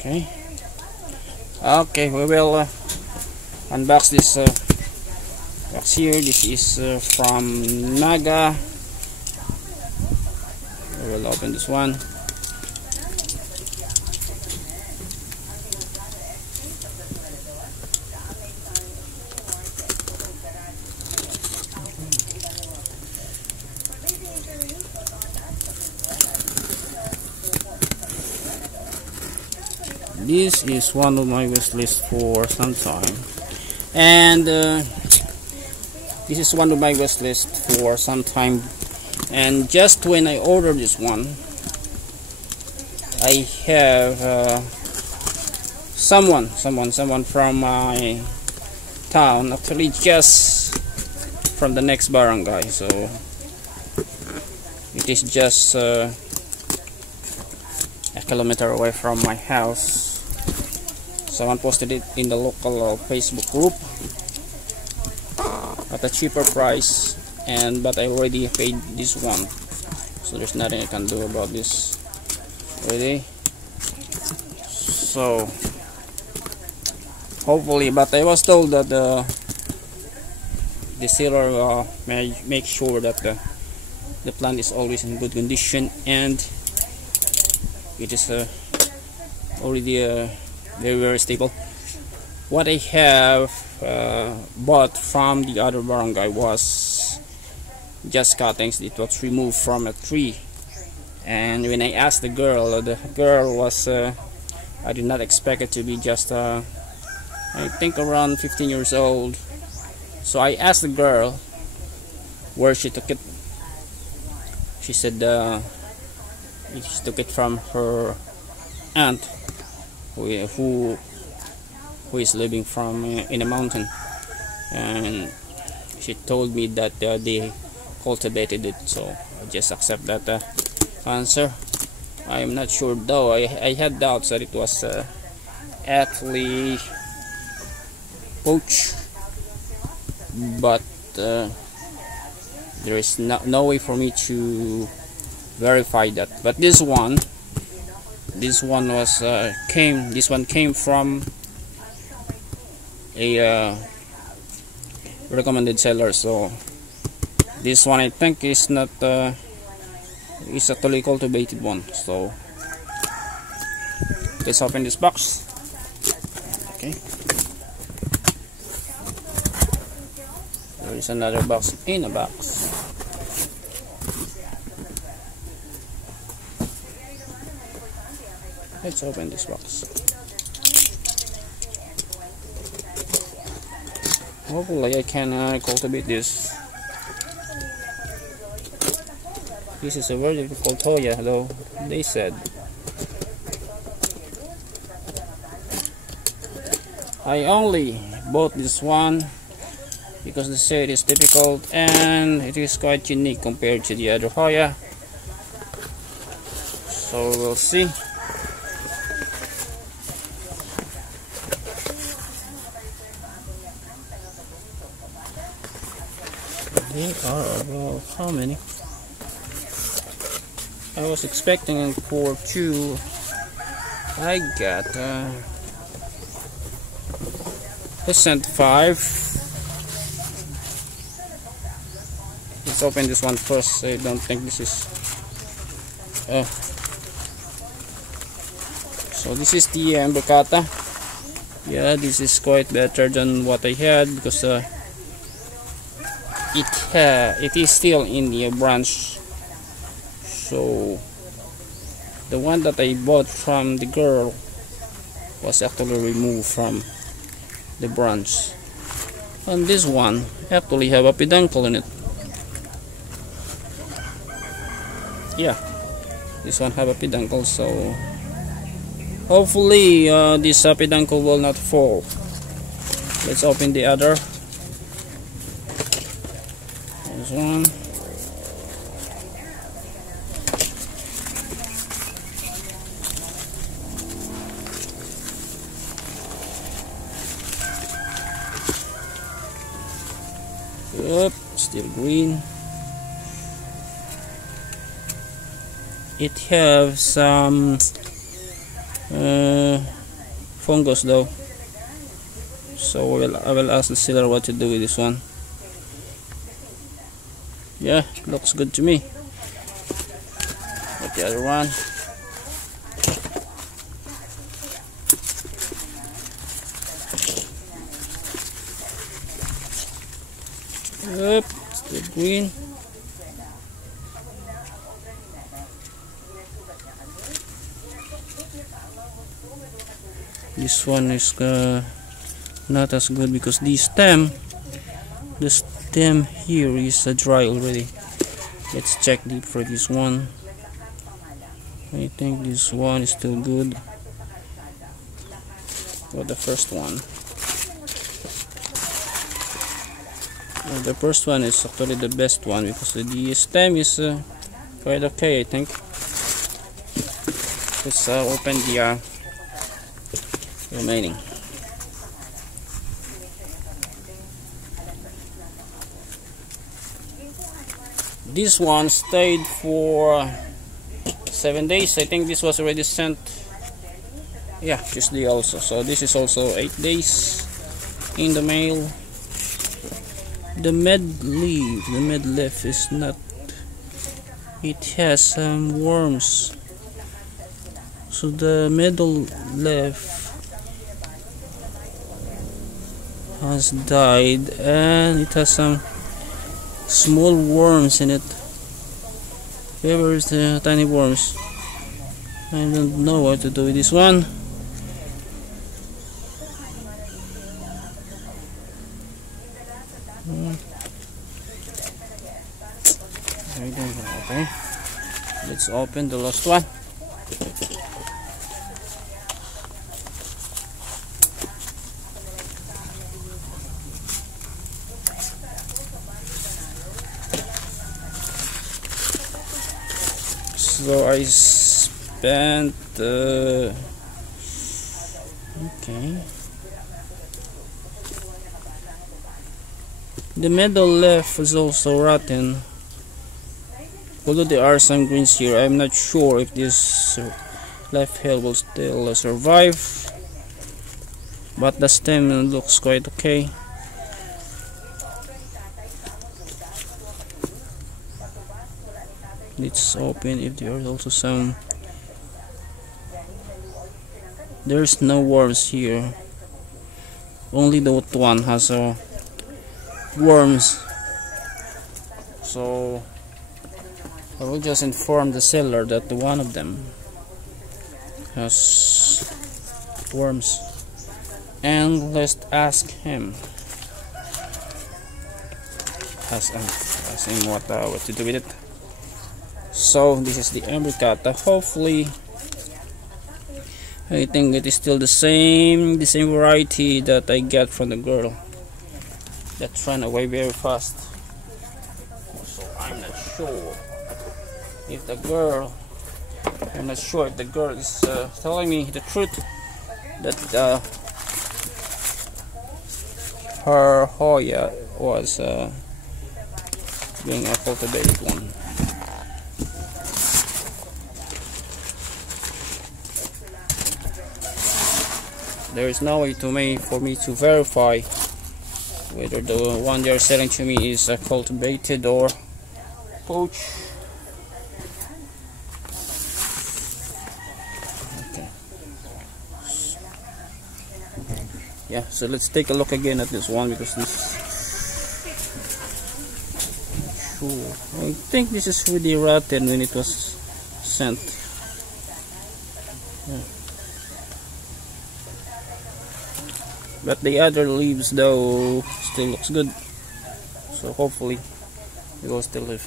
Okay. Okay, we will unbox this box here. This is from Naga. We will open this one. This is one of my wish list for some time, and this is one of my wish list for some time. And just when I ordered this one, I have someone from my town, actually just from the next barangay. So it is just a kilometer away from my house. Someone posted it in the local Facebook group at a cheaper price, but I already paid this one, so there's nothing I can do about this already. So hopefully, but I was told that the seller may make sure that the plant is always in good condition, and it is already very stable. What I have bought from the other barangay was just cuttings. It was removed from a tree, and when I asked the girl was I did not expect it to be just I think around 15 years old. So I asked the girl where she took it. She said she took it from her aunt who is living from in a mountain, and she told me that they cultivated it. So I just accept that answer. I am not sure though. I had doubts that it was actually poached, but there is no way for me to verify that. But this one was came from a recommended seller. So this one I think is not is a totally cultivated one. So let's open this box. Okay, there is another box in a box. Let's open this box. Hopefully I can cultivate this. This is a very difficult Hoya though, they said. I only bought this one because they say it is difficult and it is quite unique compared to the other Hoya. So we'll see. They are about how many? I was expecting for 2. I got percent 5. Let's open this one first. I don't think this is so this is the imbricata. Yeah, this is quite better than what I had because it is still in the branch. So the one that I bought from the girl was actually removed from the branch, and this one actually have a peduncle in it. Yeah, this one have a peduncle, so hopefully this peduncle will not fall. Let's open the other. This one. Yep, still green. It has some fungus though. So I will ask the seller what to do with this one. Yeah, looks good to me. But the other one, yep, still green. This one is not as good because the stem here is dry already. Let's check deep for this one. I think this one is still good. Or the first one. Well, the first one is actually the best one because the stem is quite okay, I think. Let's open the remaining. This one stayed for 7 days. I think this was already sent, yeah, Tuesday also. So this is also 8 days in the mail. The med leaf is not, it has some worms. So the middle leaf has died and it has some small worms in it. Where is the tiny worms? I don't know what to do with this one. Okay, let's open the last one. So I spent okay. The middle leaf is also rotten. Although there are some greens here, I'm not sure if this left hill will still survive. But the stem looks quite okay. Let's open if there are also some. There's no worms here. Only the one has worms. So I will just inform the seller that one of them has worms, and let's ask him. Ask him what to do with it. So this is the imbricata. Hopefully, I think it is still the same variety that I get from the girl that ran away very fast. So I'm not sure if the girl is telling me the truth that her Hoya was being a cultivated one. There is no way for me to verify whether the one they are selling to me is cultivated or poached. Okay. Yeah, so let's take a look again at this one because this. Sure, I think this is really rotten when it was sent. Yeah. But the other leaves though still looks good, so hopefully it will still live.